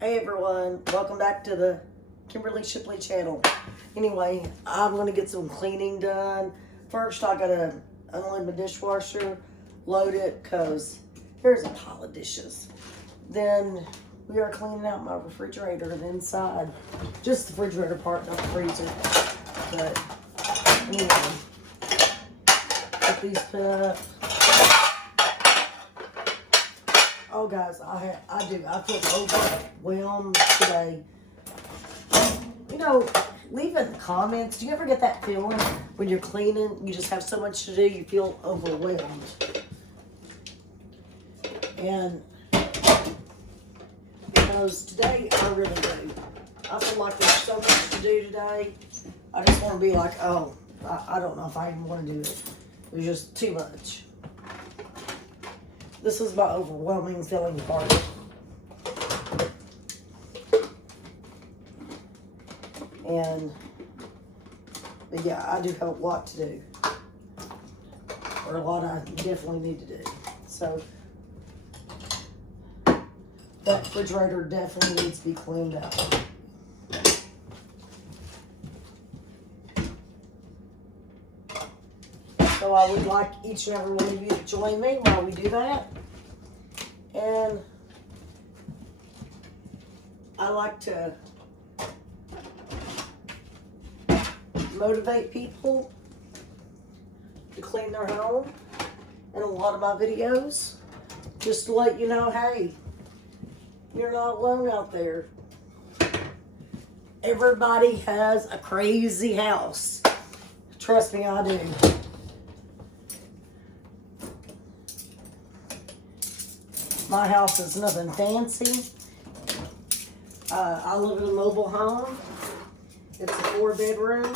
Hey everyone, welcome back to the Kimberly Shipley channel. Anyway, I'm going to get some cleaning done. First, I got to unload my dishwasher, load it, because here's a pile of dishes. Then we are cleaning out my refrigerator and inside. Just the refrigerator part, not the freezer. But anyway, get these put up. Oh guys, I feel overwhelmed today. You know, leave in the comments. Do you ever get that feeling when you're cleaning, you just have so much to do, you feel overwhelmed? And because today I really do. I feel like there's so much to do today. I just want to be like, oh, I don't know if I even want to do it. There's just too much. This is my overwhelming feeling part. But yeah, I do have a lot to do. Or a lot I definitely need to do. So, that refrigerator definitely needs to be cleaned out. So I would like each and every one of you to join me while we do that. And I like to motivate people to clean their home in a lot of my videos. Just to let you know, hey, you're not alone out there. Everybody has a crazy house. Trust me, I do. My house is nothing fancy. I live in a mobile home. It's a 4-bedroom,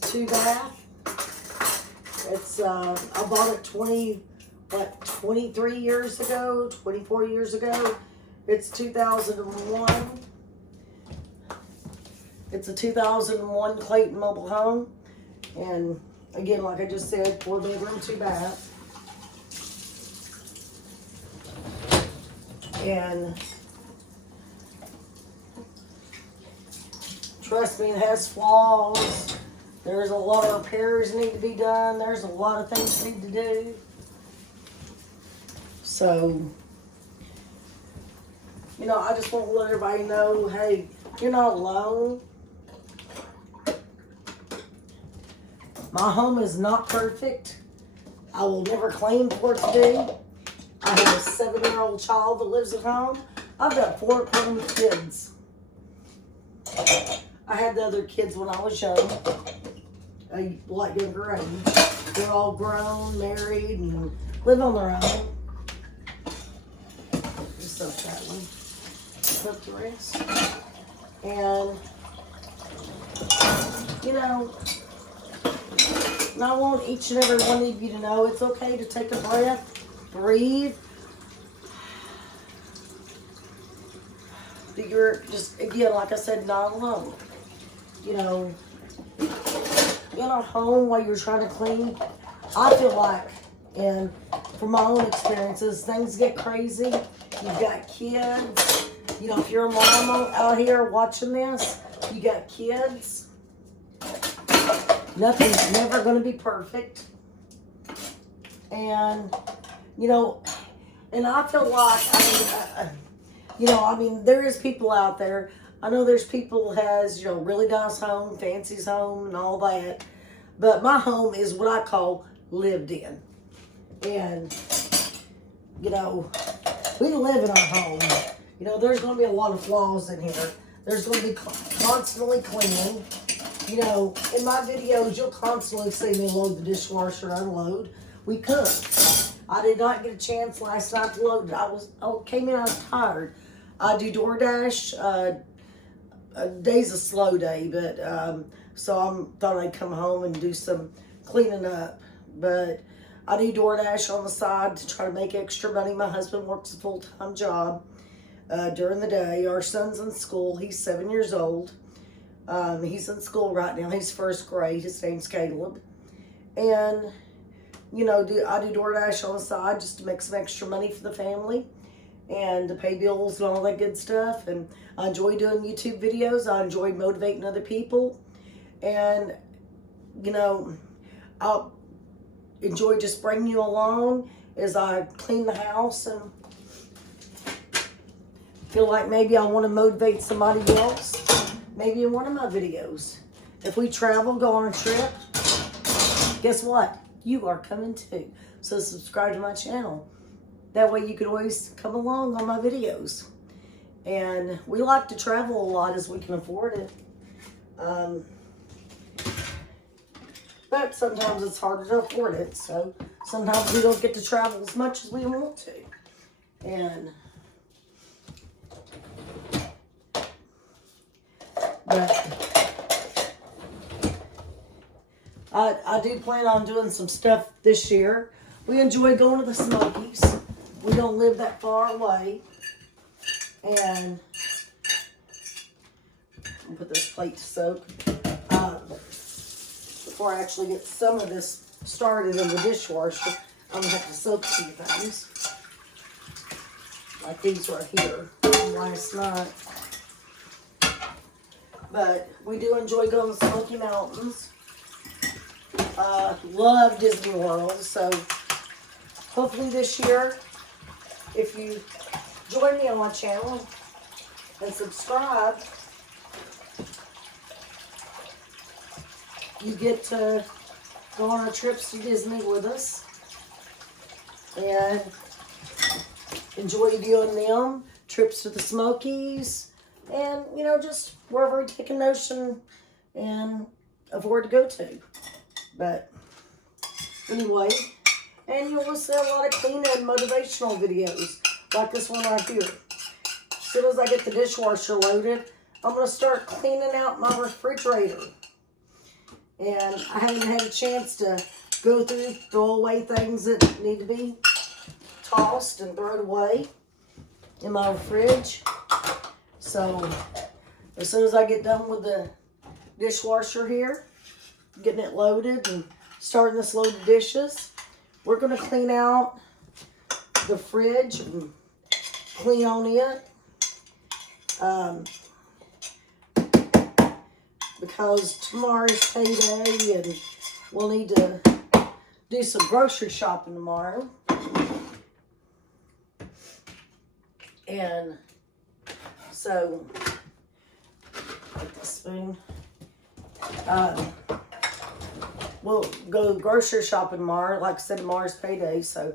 2-bath. It's I bought it 23 years ago, 24 years ago. It's 2001. It's a 2001 Clayton mobile home. And again, like I just said, 4-bedroom, 2-bath. And trust me, it has flaws. There's a lot of repairs need to be done. There's a lot of things need to do. So, you know, I just want to let everybody know, hey, you're not alone. My home is not perfect. I will never claim for it to be. I have a 7-year-old child that lives at home. I've got 4 grown kids. I had the other kids when I was young, a lot younger age. They're all grown, married, and live on their own. Just up that one. Put the rest. And, you know, and I want each and every one of you to know it's okay to take a breath. Breathe. You're just, again, like I said, not alone. You know, in a home while you're trying to clean, I feel like, and from my own experiences, things get crazy. You've got kids. You know, if you're a mom out here watching this, you got kids. Nothing's never going to be perfect. And you know, and I feel like, there is people out there. I know there's people who has, really nice home, fancy's home, and all that. But my home is what I call lived in. And, we live in our home. There's going to be a lot of flaws in here. There's going to be constantly cleaning. In my videos, you'll constantly see me load the dishwasher, unload. We cook. I did not get a chance last night to load it. I came in, I was tired. I do DoorDash. A day's a slow day, but so I thought I'd come home and do some cleaning up. But I do DoorDash on the side to try to make extra money. My husband works a full-time job during the day. Our son's in school. He's 7 years old. He's in school right now. He's first grade. His name's Caleb. And I do DoorDash on the side just to make some extra money for the family. and to pay bills and all that good stuff. And I enjoy doing YouTube videos. I enjoy motivating other people. And, you know, I'll enjoy just bringing you along as I clean the house and feel like maybe I want to motivate somebody else. Maybe in one of my videos. If we travel, go on a trip, guess what? You are coming too. So subscribe to my channel. That way you can always come along on my videos. And we like to travel a lot as we can afford it. But sometimes it's harder to afford it. So sometimes we don't get to travel as much as we want to. And but I do plan on doing some stuff this year. We enjoy going to the Smokies. We don't live that far away. And I'll put this plate to soak. Before I actually get some of this started in the dishwasher, I'm going to have to soak a few things. Like these right here from last night. But we do enjoy going to the Smoky Mountains. Love Disney World. So hopefully this year, if you join me on my channel and subscribe, you get to go on our trips to Disney with us and enjoy doing them, trips to the Smokies, and, you know, just wherever we take a notion and afford to go to. But anyway, and you'll see a lot of cleaning and motivational videos like this one right here. As soon as I get the dishwasher loaded, I'm going to start cleaning out my refrigerator. And I haven't had a chance to go throw away things that need to be tossed and thrown away in my fridge. So as soon as I get done with the dishwasher here, getting it loaded and starting this load of dishes, we're going to clean out the fridge and clean on it. Because tomorrow's payday and we'll need to do some grocery shopping tomorrow. And so, take this spoon. We'll go grocery shopping tomorrow. Like I said, tomorrow's payday. So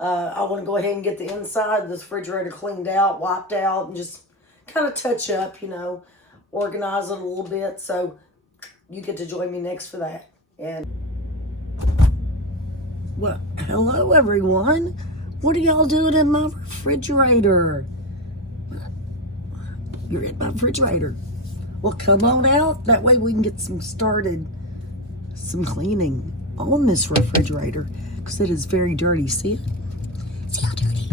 I want to go ahead and get the inside of the refrigerator cleaned out, wiped out, and just kind of touch up, you know, organize it a little bit. So you get to join me next for that. And well, hello everyone. What are y'all doing in my refrigerator? You're in my refrigerator. Well, come on out. That way we can get some cleaning on this refrigerator, because it is very dirty. See it? See how dirty?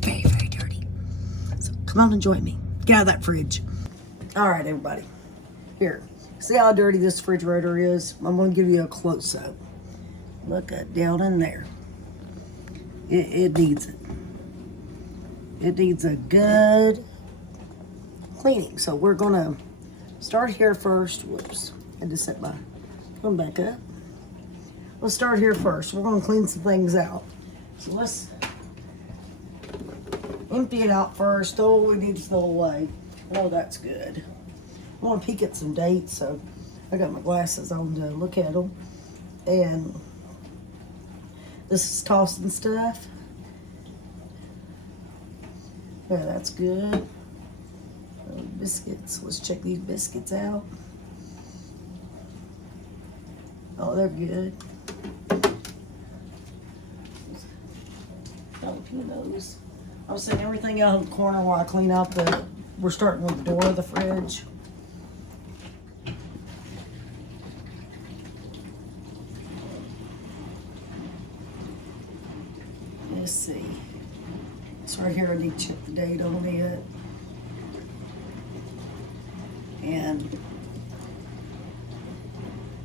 Very, very dirty. So come on and join me. Get out of that fridge. All right, everybody. Here. See how dirty this refrigerator is? I'm going to give you a close-up. Look at down in there. It needs it. It needs a good cleaning. So we're going to start here first. Whoops. I had to set my phone back up. We'll start here first. We're going to clean some things out. So let's empty it out first. Throw what we need to throw away. Oh, that's good. I want to peek at some dates, so I got my glasses on to look at them. And this is tossing stuff. Yeah, that's good. Biscuits. Let's check these biscuits out. Oh, they're good. Jalapenos. I was setting everything out in the corner while I clean out we're starting with the door of the fridge. Let's see. It's right here. I need to check the date on it. And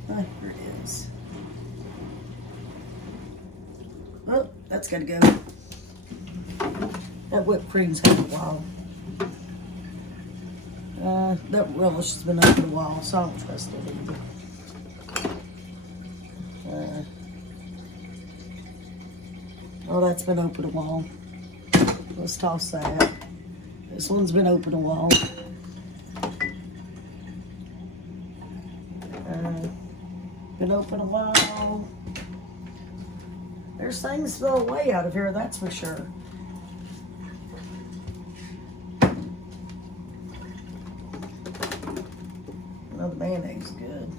here it is. Oh, that's got to go. That whipped cream's had a while. That relish has been open a while, so I don't trust it either. Oh, that's been open a while. Let's toss that. This one's been open a while. Been open a while. There's things throw away out of here, that's for sure. Oh, the mayonnaise is good.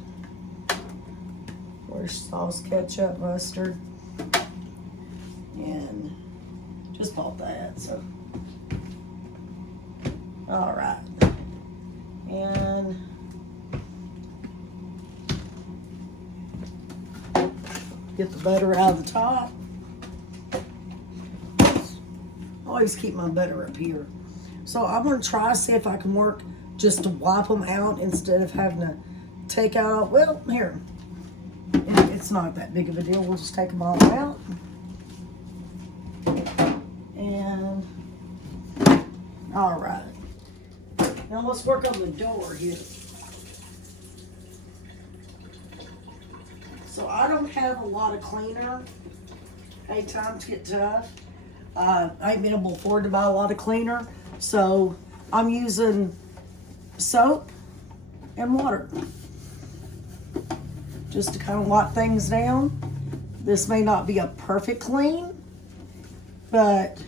Where's sauce, ketchup, mustard, and just bought that, so. All right, and get the butter out of the top. Always keep my butter up here. So I'm gonna try to see if I can work just to wipe them out instead of having to take out, well, here. It's not that big of a deal. We'll just take them all out. And, all right. Now let's work on the door here. So I don't have a lot of cleaner. Hey, times get tough. I ain't been able to afford to buy a lot of cleaner. So I'm using soap and water just to kind of wipe things down. This may not be a perfect clean, but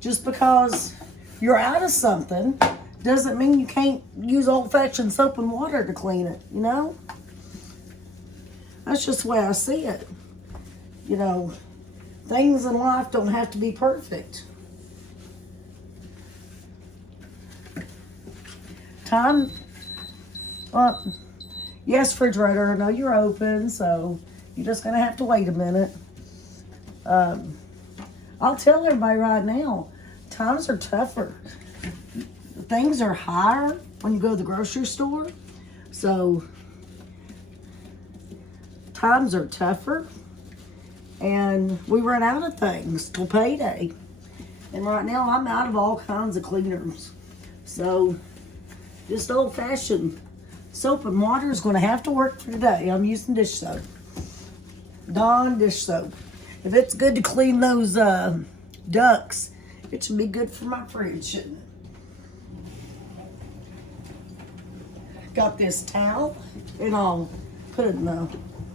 just because you're out of something doesn't mean you can't use old-fashioned soap and water to clean it, you know? That's just the way I see it. You know, things in life don't have to be perfect. Time, well, yes, refrigerator, I know you're open, so you're just gonna have to wait a minute. I'll tell everybody right now, times are tougher. Things are higher when you go to the grocery store, so times are tougher, and we run out of things till payday. And right now I'm out of all kinds of cleaners, so just old-fashioned soap and water is going to have to work for today. I'm using dish soap, Dawn dish soap. If it's good to clean those ducks, it should be good for my fridge, shouldn't it? Got this towel, and I'll put it in the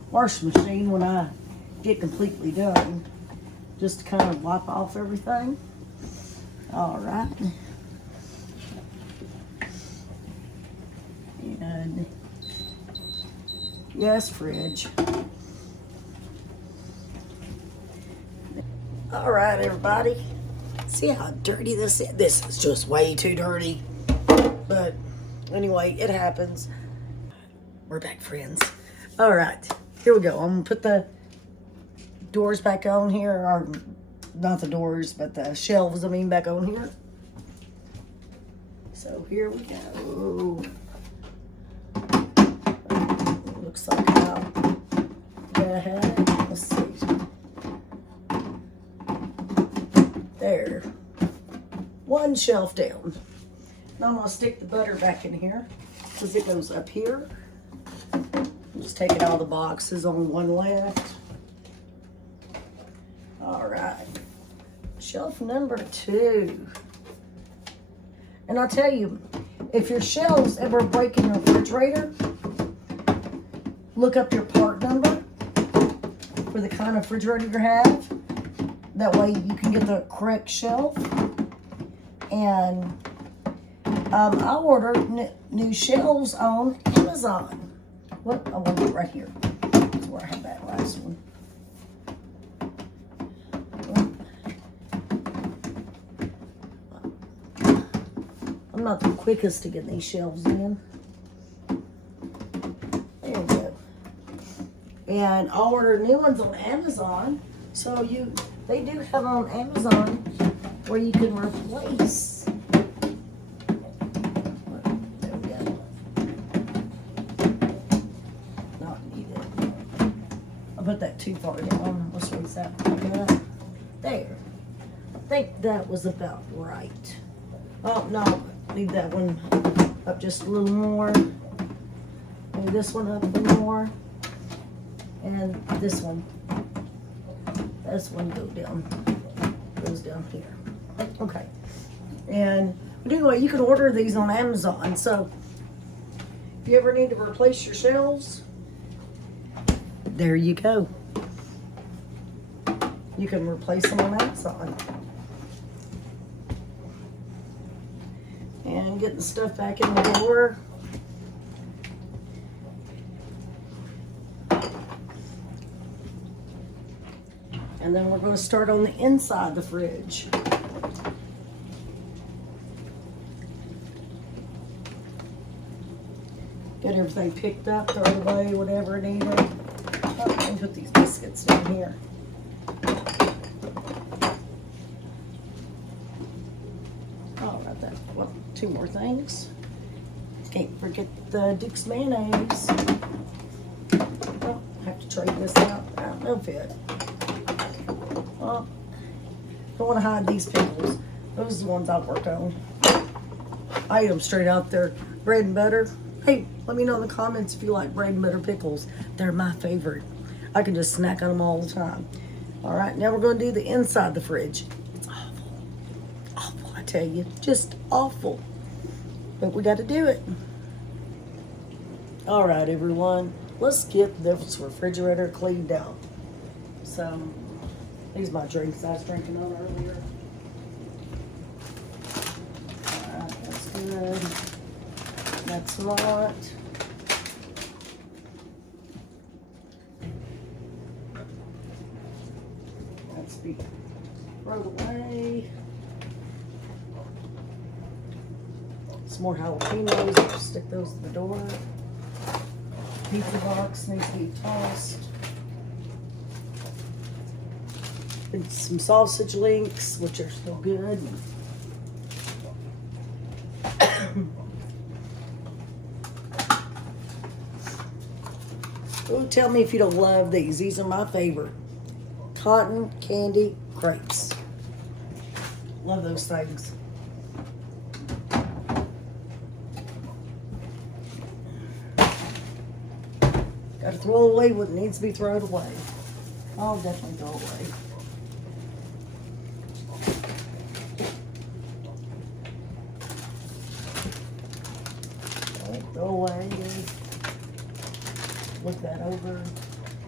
washing machine when I get completely done, just to kind of wipe off everything. All right. And yes, fridge. All right, everybody. See how dirty this is? This is just way too dirty. But anyway, it happens. We're back, friends. All right, here we go. I'm gonna put the doors back on here, or not the doors, but the shelves, I mean, back on here. So here we go. Looks like I'll go ahead. Let's see. There. One shelf down. Now I'm gonna stick the butter back in here because it goes up here. Just take it out of the boxes, only one left. All right. Shelf number 2. And I'll tell you, if your shelves ever break in your refrigerator, look up your part number for the kind of refrigerator you have. That way you can get the correct shelf. And I ordered new shelves on Amazon. What? I want it right here. That's where I had that last one. I'm not the quickest to get these shelves in. There we go. And I ordered new ones on Amazon. So they do have on Amazon where you can replace. There we go. Not needed. I put that too far down. Let's raise that back up. There. think that was about right. Oh, no, leave that one up just a little more. Maybe this one up a little more. And this one goes down here. Okay. And anyway, you can order these on Amazon. So if you ever need to replace your shelves, there you go. You can replace them on Amazon. And get the stuff back in the door. And then we're going to start on the inside of the fridge. Get everything picked up, throw it away, whatever needed. Oh, let me put these biscuits down here. Oh, got that. Well, 2 more things. Can't forget the Dick's mayonnaise. Oh, I have to trade this out. Oh, no fit. Oh, don't want to hide these pickles. Those are the ones I work on. I eat them straight out there. Bread and butter. Hey, let me know in the comments if you like bread and butter pickles. They're my favorite. I can just snack on them all the time. All right, now we're going to do the inside of the fridge. It's awful. Awful, I tell you. Just awful. But we got to do it. All right, everyone. Let's get this refrigerator cleaned out. So, these are my drinks I was drinking on earlier. All right, that's good. That's not. That's be thrown away. Some more jalapenos. I'll just stick those in the door. Pizza box needs to be tossed. And some sausage links, which are still good. Ooh, tell me if you don't love these. These are my favorite. Cotton candy crepes. Love those things. Gotta throw away what needs to be thrown away. I'll definitely throw away. Throw away. Look that over.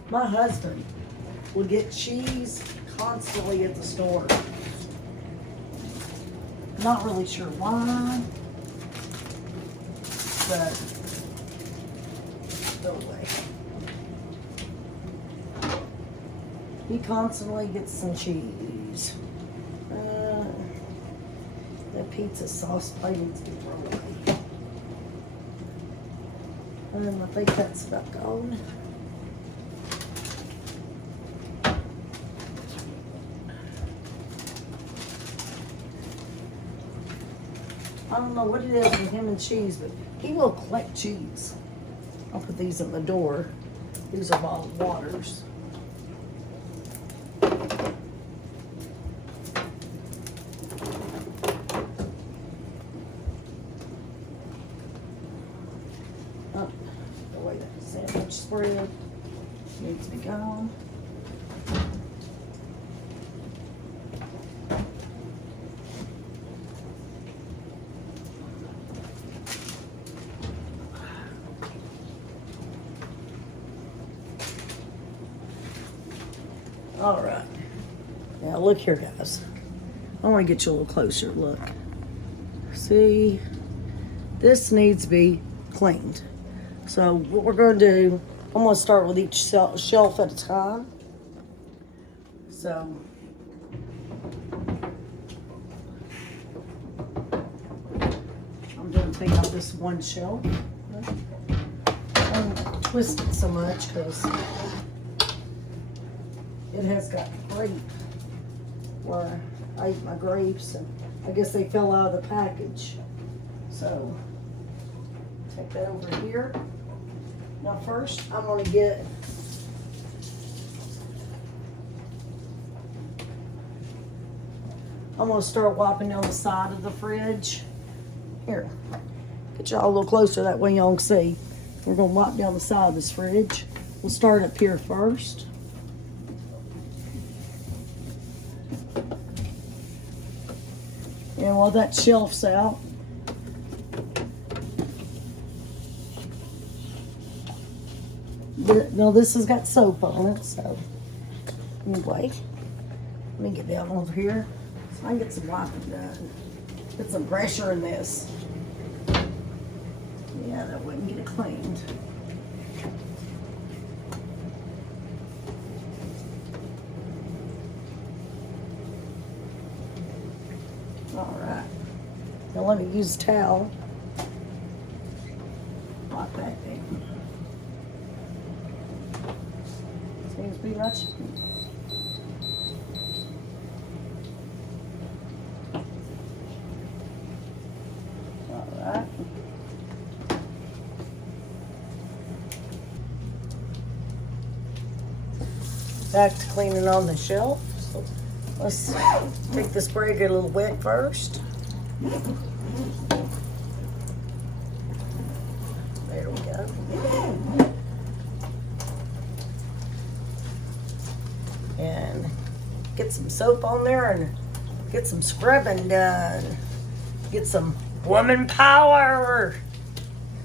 My husband would get cheese constantly at the store. Not really sure why, but throw away. He constantly gets some cheese. That pizza sauce plate needs to be thrown away. And I think that's about gone. I don't know what it is with him and cheese, but he will collect cheese. I'll put these in the door. These are bottled waters. Oh, the way that sandwich spread needs to be gone. All right, now look here, guys. I want to get you a little closer. Look, see, this needs to be cleaned. So what we're going to do, I'm going to start with each shelf at a time. So I'm going to take out this one shelf. I'm twisting so much because it has got grape where I eat my grapes, and I guess they fell out of the package. So take that over here. Now first I'm going to get I'm gonna start wiping down the side of the fridge. Here, get y'all a little closer, that way y'all can see. We're gonna wipe down the side of this fridge. We'll start up here first. And while that shelf's out, now this has got soap on it, so anyway, let me get down over here so I can get some wiping done. Put some pressure in this. Yeah, that way we can get it cleaned. All right. Now let me use a towel. Wipe that down. Seems to be much. All right. Back to cleaning on the shelf. So let's take the spray, get a little wet first. There we go. And get some soap on there and get some scrubbing done. Get some woman power.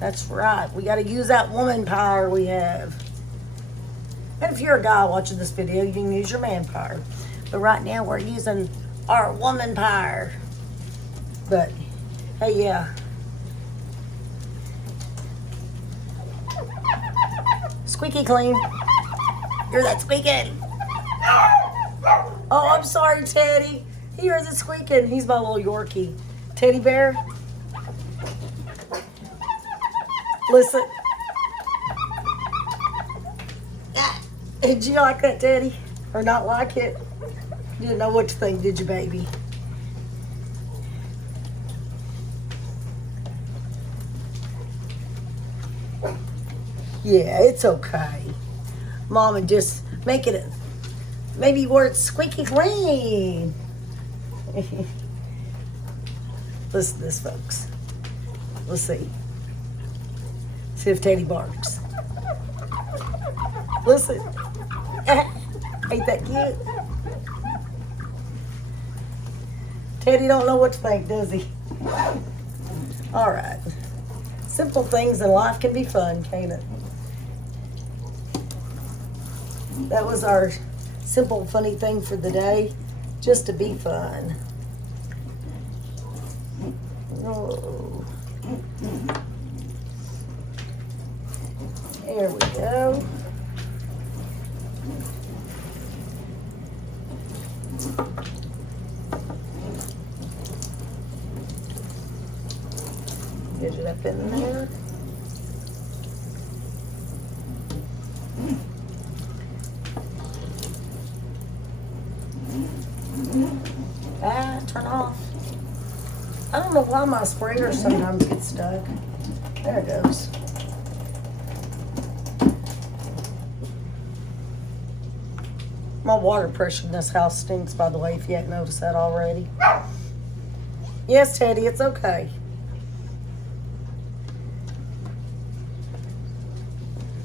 That's right. We got to use that woman power we have. And if you're a guy watching this video, you can use your man power. But right now we're using our woman power. But hey, yeah. Squeaky clean. Hear that squeaking? Oh, I'm sorry, Teddy. He hears it squeaking. He's my little Yorkie. Teddy bear. Listen. Did you like that, Teddy? Or not like it? You didn't know what to think, did you, baby? Yeah, it's okay. Mama just make it maybe where it's squeaky clean. Listen to this, folks. Let's see. See if Teddy barks. Listen. Ain't that cute? Teddy don't know what to think, does he? All right. Simple things in life can be fun, can't it? That was our simple, funny thing for the day, just to be fun. Oh. There we go. Get it up in there. Turn off. I don't know why my sprayer sometimes gets stuck. There it goes. My water pressure in this house stinks, by the way, if you hadn't noticed that already. Yes, Teddy, it's okay.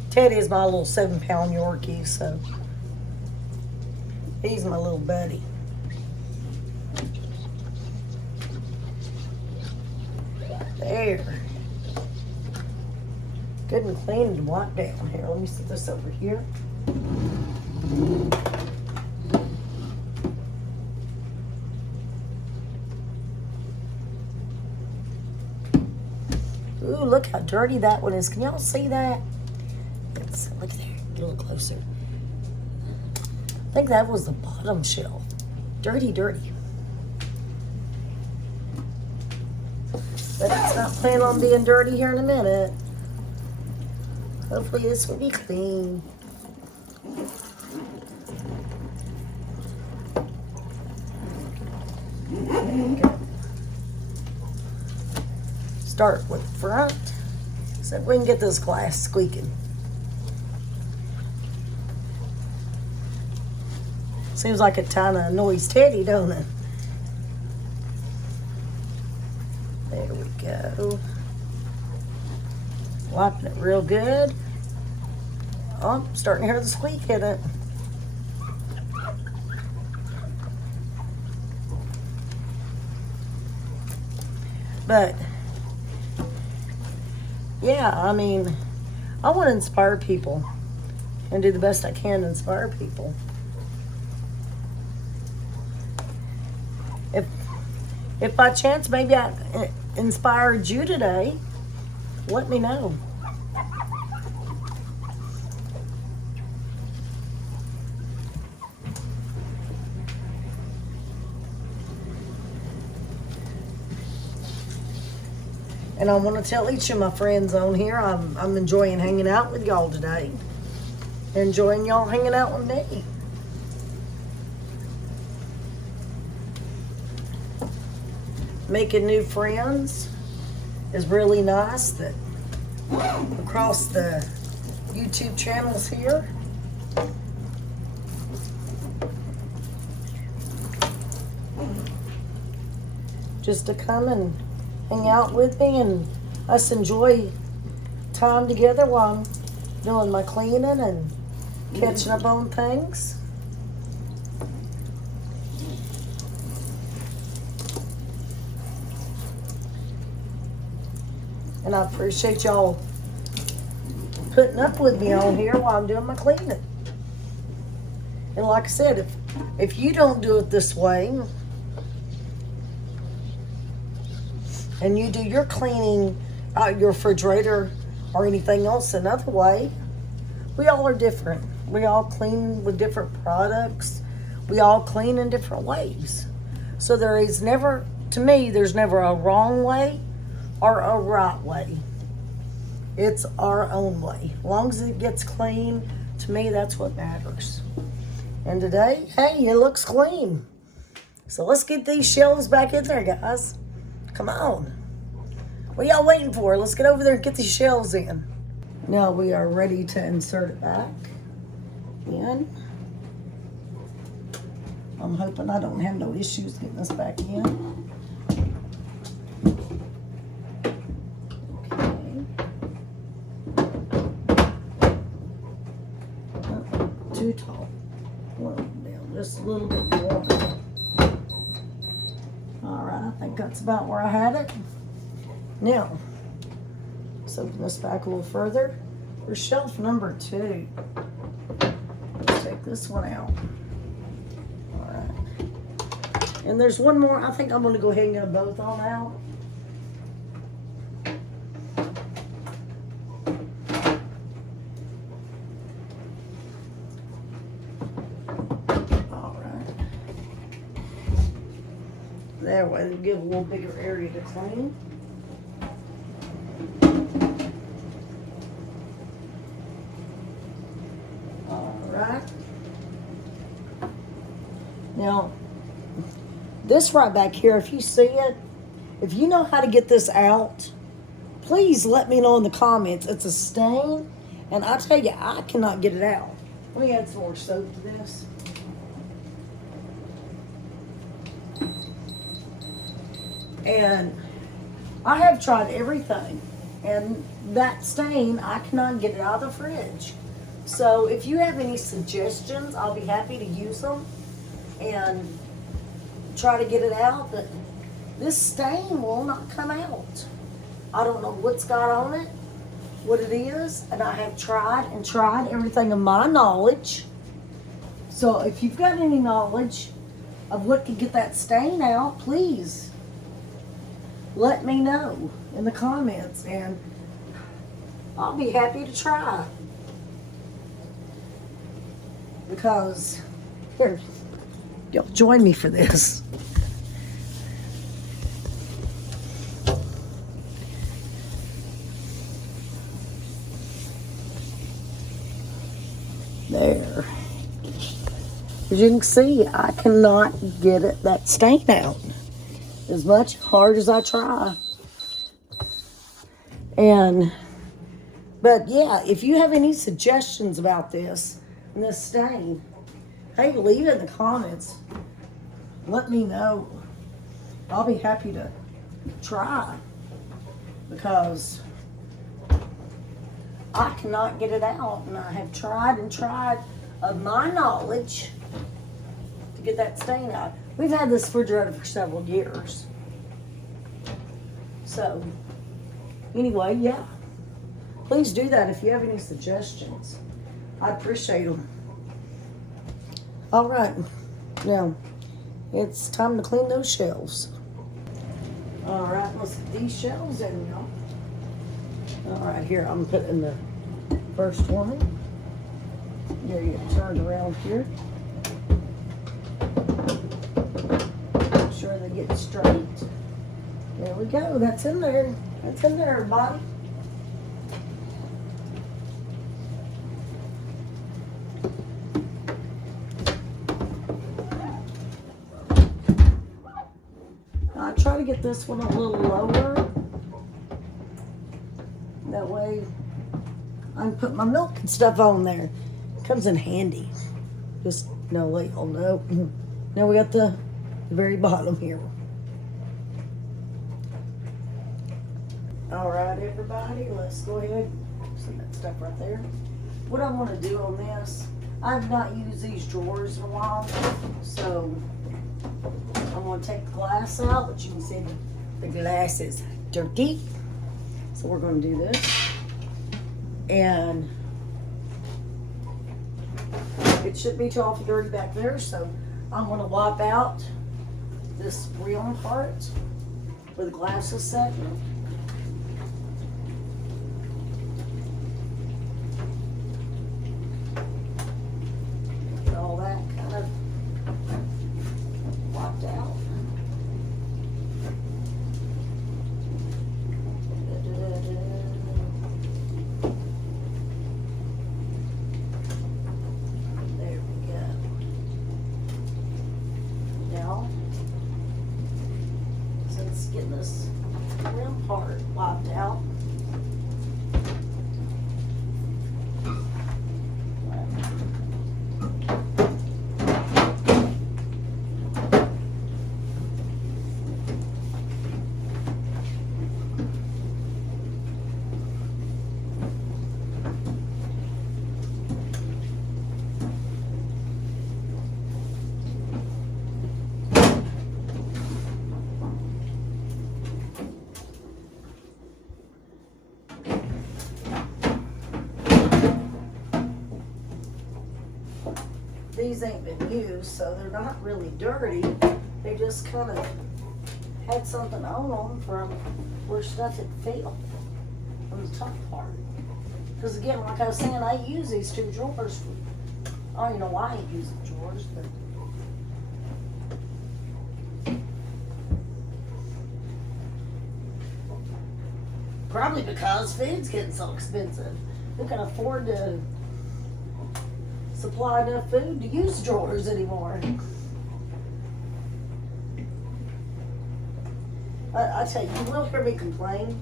Teddy is my little 7-pound Yorkie, so he's my little buddy. There. Good and clean and wipe down. Here, let me set this over here. Ooh, look how dirty that one is. Can y'all see that? Look there. Get a little closer. I think that was the bottom shelf. Dirty, dirty. But it's not planning on being dirty here in a minute. Hopefully this will be clean. Okay. Start with the front. So we can get this glass squeaking. Seems like it kind of annoys Teddy, don't it? go. Wiping it real good. Oh, I'm starting to hear the squeak in it. But, yeah, I mean, I want to inspire people and do the best I can to inspire people. If by chance maybe I inspired you today, let me know. And I want to tell each of my friends on here, I'm enjoying hanging out with y'all today. Enjoying y'all hanging out with me. Making new friends is really nice. That across the YouTube channels here. Just to come and hang out with me and us enjoy time together while I'm doing my cleaning and catching up on things. And I appreciate y'all putting up with me on here while I'm doing my cleaning. And like I said, if you don't do it this way, and you do your cleaning out your refrigerator or anything else another way, we all are different. We all clean with different products. We all clean in different ways. So there is never, to me, there's never a wrong way or a right way. It's our own way. As long as it gets clean, to me, that's what matters. And today, hey, it looks clean. So let's get these shelves back in there, guys. Come on. What y'all waiting for? Let's get over there and get these shelves in. Now we are ready to insert it back in. I'm hoping I don't have no issues getting this back in. Okay. Oh, too tall. One down just a little bit more. All right, I think that's about where I had it. Now, let's open this back a little further. There's shelf number 2. Let's take this one out. All right. And there's one more. I think I'm going to go ahead and get them both on out. All right. That way, it'll give a little bigger area to clean. Now, this right back here, if you see it, if you know how to get this out, please let me know in the comments. It's a stain, and I tell you, I cannot get it out. Let me add some more soap to this. And I have tried everything, and that stain, I cannot get it out of the fridge. So if you have any suggestions, I'll be happy to use them and try to get it out, but this stain will not come out. I don't know what's got on it, what it is, and I have tried and tried everything of my knowledge. So if you've got any knowledge of what can get that stain out, please let me know in the comments, and I'll be happy to try. Because, here, y'all join me for this. There. As you can see, I cannot get that stain out. As much hard as I try. But yeah, if you have any suggestions about this and this stain, hey, leave it in the comments. Let me know. I'll be happy to try. because I cannot get it out, and I have tried and tried of my knowledge to get that stain out. We've had this refrigerator for several years. So, anyway, yeah. Please do that if you have any suggestions. I appreciate them. All right. Now, it's time to clean those shelves. All right, let's get these shelves in, y'all. All right, here, I'm putting the first one. There you get turned around here. Make sure they get straight. There we go. That's in there. That's in there, everybody. I try to get this one a little lower. That way I can put my milk and stuff on there. It comes in handy. Just no ladle, no. Now we got the very bottom here. All right, everybody, let's go ahead. Some that stuff right there. What I want to do on this, I've not used these drawers in a while, so I'm going to take the glass out, but you can see the glass is dirty. So we're going to do this. And it should be awful dirty back there, so I'm going to wipe out this rim part where the glass is set. Get all that kind of wiped out. There we go. Now, since getting this rim part wiped out, these ain't been used, so they're not really dirty. They just kind of had something on them from where stuff had fell from the top part. Because again, like I was saying, I use these two drawers. I don't even know why I ain't using drawers, but probably because food's getting so expensive. Who can afford to supply enough food to use drawers anymore? I tell you, you will hear me complain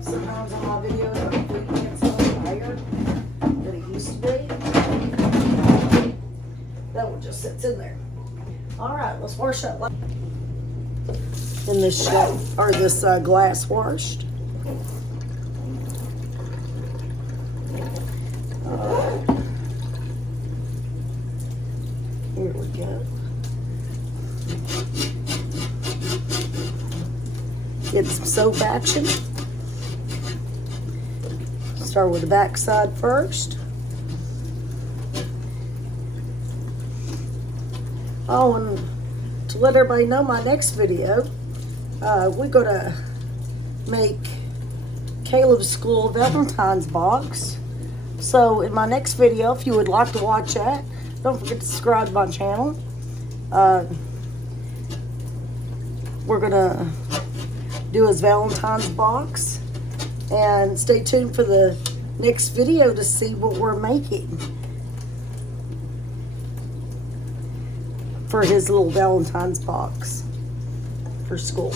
sometimes on my videos about food getting so higher than it used to be. That one just sits in there. All right, let's wash that. In this shelf, or this glass washed. Here we go. Get some soap action. Start with the back side first. Oh, and to let everybody know, my next video, we're going to make Caleb's school Valentine's box. So in my next video, if you would like to watch that, don't forget to subscribe to my channel. We're going to do his Valentine's box. And stay tuned for the next video to see what we're making for his little Valentine's box for school.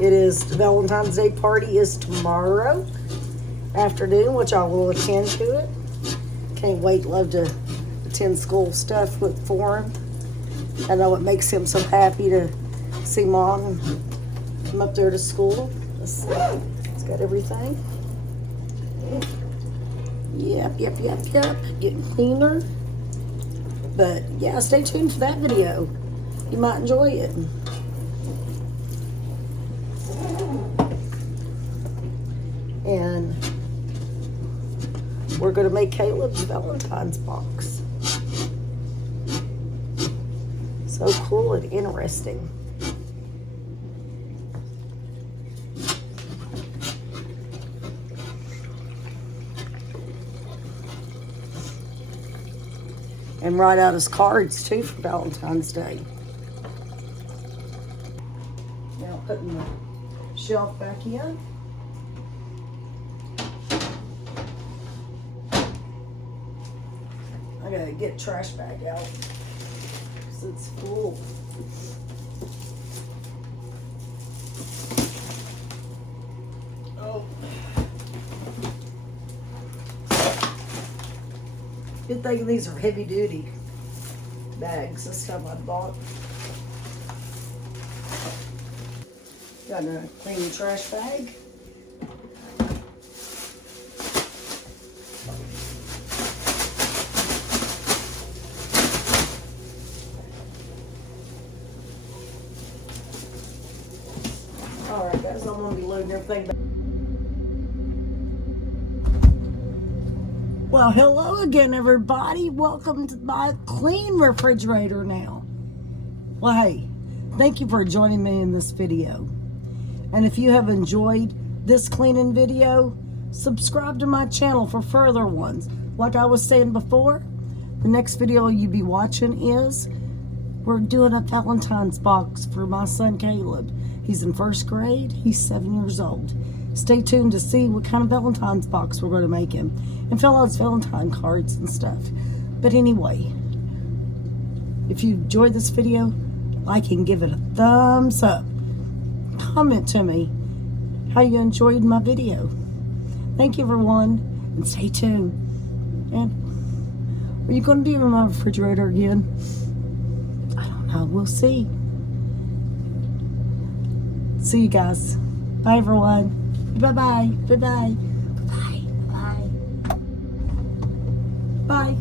It is, the Valentine's Day party is tomorrow afternoon, which I will attend to it. Can't wait, love to attend school stuff for him. I know it makes him so happy to see Mom him up there to school. Let's see. It's got everything. Yep. Getting cleaner. But yeah, stay tuned for that video. You might enjoy it. And we're going to make Caleb's Valentine's box. So cool and interesting. And write out his cards too for Valentine's Day. Now putting the shelf back in. I gotta get trash bag out because it's full. Oh. Good thing these are heavy duty bags this time I bought. Got a clean trash bag. Alright guys, I'm going to be loading everything back. Well, hello again everybody. Welcome to my clean refrigerator now. Well, hey, thank you for joining me in this video. And if you have enjoyed this cleaning video, subscribe to my channel for further ones. Like I was saying before, the next video you'll be watching is we're doing a Valentine's box for my son Caleb. He's in first grade. He's 7 years old. Stay tuned to see what kind of Valentine's box we're going to make him and fill out his Valentine cards and stuff. But anyway, if you enjoyed this video, like and give it a thumbs up. Comment to me how you enjoyed my video. Thank you everyone, and stay tuned. And are you going to be in my refrigerator again? I don't know. We'll see. See you guys. Bye everyone. Bye-bye. Bye-bye. Bye-bye. Bye.